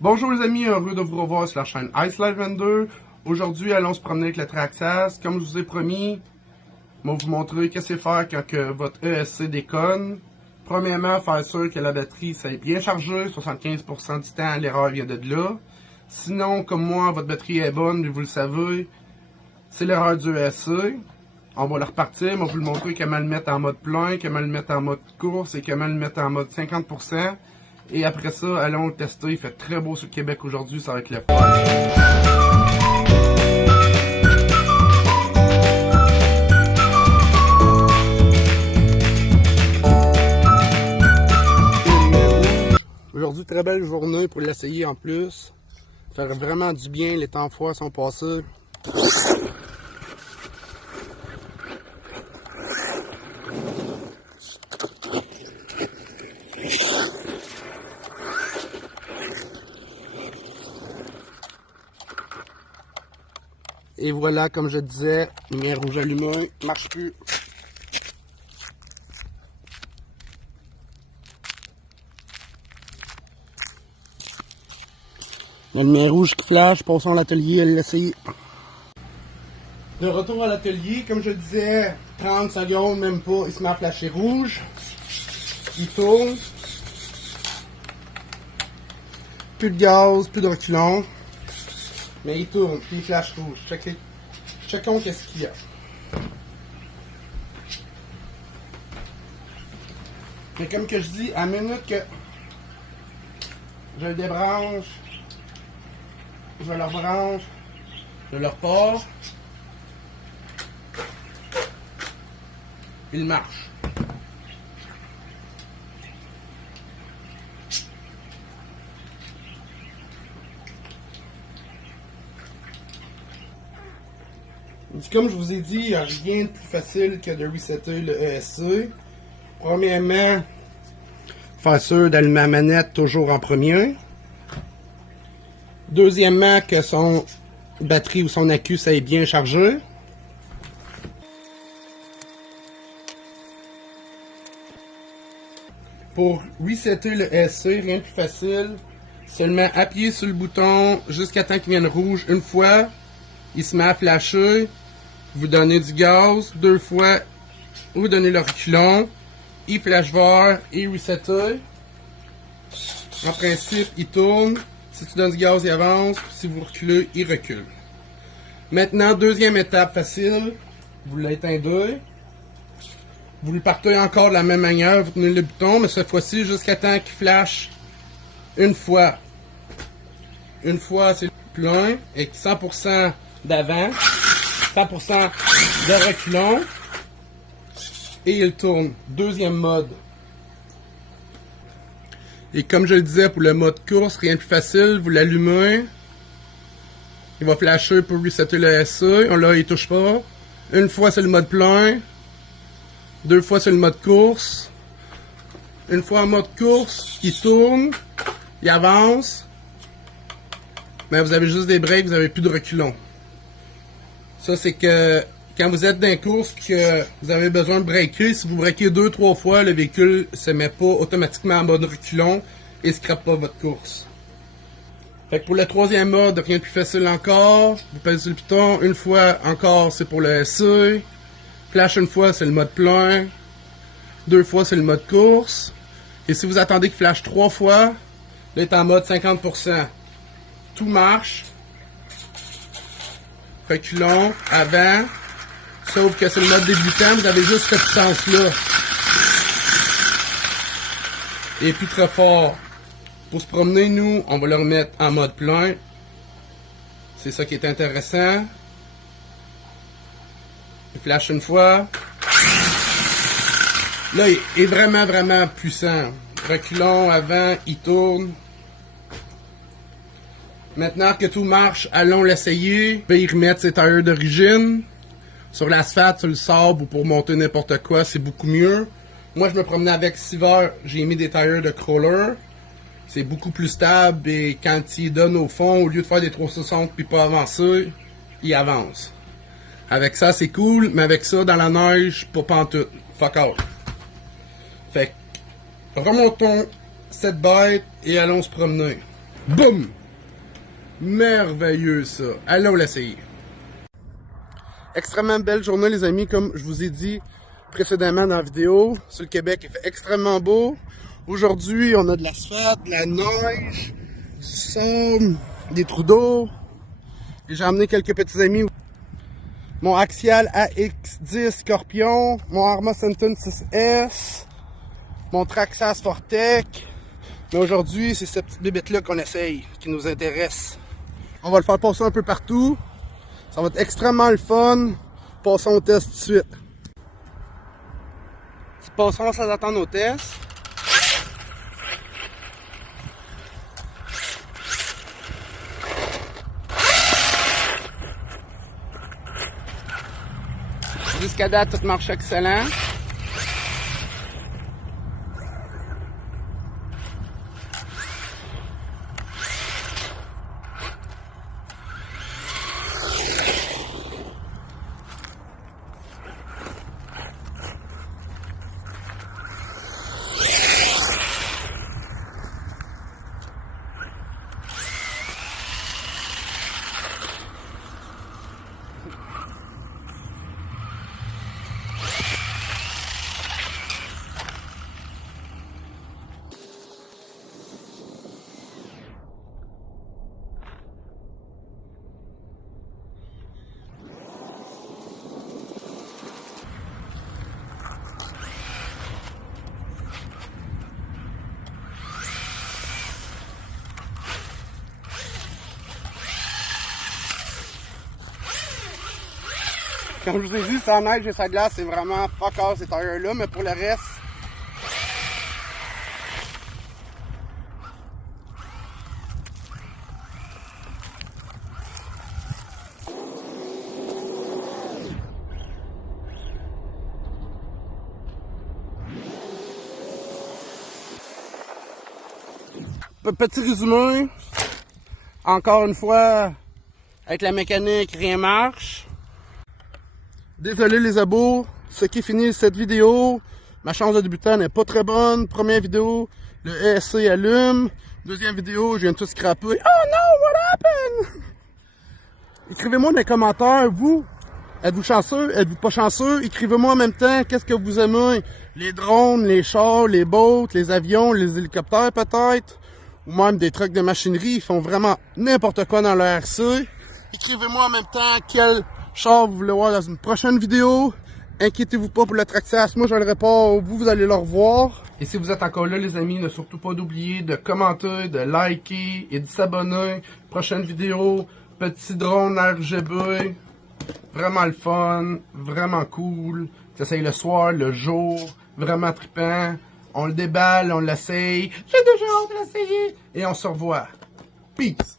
Bonjour les amis, heureux de vous revoir sur la chaîne Ice Life 22. Aujourd'hui, allons se promener avec le Traxxas. Comme je vous ai promis, je vais vous montrer qu'est-ce que c'est faire quand que votre ESC déconne. Premièrement, faire sûr que la batterie s'est bien chargée, 75% du temps, l'erreur vient de là. Sinon, comme moi, votre batterie est bonne, mais vous le savez, c'est l'erreur du ESC. On va le repartir, on va vous le montrer comment le mettre en mode plein, comment le mettre en mode course et comment le mettre en mode 50%. Et après ça, allons le tester. Il fait très beau sur le Québec aujourd'hui, ça va être le fun. Aujourd'hui, très belle journée pour l'essayer en plus. Faire vraiment du bien, les temps froids sont passés. Et voilà, comme je disais, lumière rouge allumée, marche plus. La lumière rouge qui flash, passons à l'atelier, elle l'essayer. De retour à l'atelier, comme je disais, 30 secondes, même pas, il se met à flasher rouge. Il tourne. Plus de gaz, plus de reculons. Mais il tourne, puis il flash rouge. Checkons qu'est-ce qu'il y a. Mais comme que je dis, à minute que je le débranche, je le rebranche, je le repars, il marche. Comme je vous ai dit, il n'y a rien de plus facile que de resetter le ESC. Premièrement, faire sûr d'allumer la manette toujours en premier. Deuxièmement, que son batterie ou son accu s'est bien chargé. Pour resetter le ESC, rien de plus facile. Seulement appuyer sur le bouton jusqu'à temps qu'il vienne rouge une fois. Il se met à flasher. Vous donnez du gaz, deux fois, vous donnez le reculon, il flash vert et resetter. En principe, il tourne. Si tu donnes du gaz, il avance. Si vous reculez, il recule. Maintenant, deuxième étape facile, vous l'éteindrez. Vous le partez encore de la même manière, vous tenez le bouton, mais cette fois-ci jusqu'à temps qu'il flash une fois. Une fois, c'est plein, et 100% d'avant. 100% de reculons et il tourne. Deuxième mode. Et comme je le disais pour le mode course, rien de plus facile, vous l'allumez. Il va flasher pour resetter le SC. Là, il touche pas. Une fois, c'est le mode plein. Deux fois, c'est le mode course. Une fois en mode course, il tourne. Il avance. Mais vous avez juste des breaks, vous n'avez plus de reculons. Ça, c'est que quand vous êtes dans une course que vous avez besoin de breaker, si vous breakez 2-3 fois, le véhicule ne se met pas automatiquement en mode reculon et ne scrape pas votre course. Fait que pour le troisième mode, rien de plus facile encore. Vous pèsez sur le piton, une fois encore, c'est pour le SC. Flash une fois, c'est le mode plein. Deux fois, c'est le mode course. Et si vous attendez qu'il flash 3 fois, là, il est en mode 50%. Tout marche. Reculons, avant, sauf que c'est le mode débutant, vous avez juste cette puissance-là. Et puis très fort. Pour se promener, nous, on va le remettre en mode plein. C'est ça qui est intéressant. Il flash une fois. Là, il est vraiment, vraiment puissant. Reculons, avant, il tourne. Maintenant que tout marche, allons l'essayer. Je vais y remettre ses tailleurs d'origine. Sur l'asphalte, sur le sable ou pour monter n'importe quoi, c'est beaucoup mieux. Moi, je me promenais avec Siver, j'ai mis des tailleurs de crawler. C'est beaucoup plus stable et quand il donne au fond, au lieu de faire des 360 puis pas avancer, il avance. Avec ça, c'est cool, mais avec ça, dans la neige, pas pantoute. Fuck out. Fait que, remontons cette bête et allons se promener. Boum! Merveilleux ça. Allons l'essayer. Extrêmement belle journée les amis, comme je vous ai dit précédemment dans la vidéo. Sur le Québec, il fait extrêmement beau. Aujourd'hui, on a de l'asphalte, de la neige, du sable, des trous d'eau. Et j'ai emmené quelques petits amis. Mon Axial AX10 Scorpion, mon Arma Senton 6S, mon Traxxas Fortec. Mais aujourd'hui, c'est cette petite bébête-là qu'on essaye, qui nous intéresse. On va le faire passer un peu partout. Ça va être extrêmement le fun. Passons au test tout de suite. Passons sans attendre au test. Jusqu'à date, tout marche excellent. Comme je vous ai dit, sans neige et sa glace, c'est vraiment pas encore ces tailleurs-là, mais pour le reste, petit résumé, encore une fois, avec la mécanique, rien marche. Désolé les abos, ce qui finit cette vidéo. Ma chance de débutant n'est pas très bonne. Première vidéo, le ESC allume. Deuxième vidéo, je viens de tout scraper. Oh non, what happened? Écrivez-moi dans les commentaires, vous, êtes-vous chanceux, êtes-vous pas chanceux? Écrivez-moi en même temps, qu'est-ce que vous aimez? Les drones, les chars, les boats, les avions, les hélicoptères peut-être, ou même des trucks de machinerie, ils font vraiment n'importe quoi dans le RC. Écrivez-moi en même temps quel char vous voulez voir dans une prochaine vidéo. Inquiétez-vous pas pour le Traxxas, moi je le répare, vous allez le revoir. Et si vous êtes encore là les amis, ne surtout pas d'oublier de commenter, de liker et de s'abonner. Prochaine vidéo, petit drone RGB, vraiment le fun, vraiment cool. T'essayes le soir, le jour, vraiment trippant. On le déballe, on l'essaye. J'ai déjà hâte de l'essayer. Et on se revoit. Peace!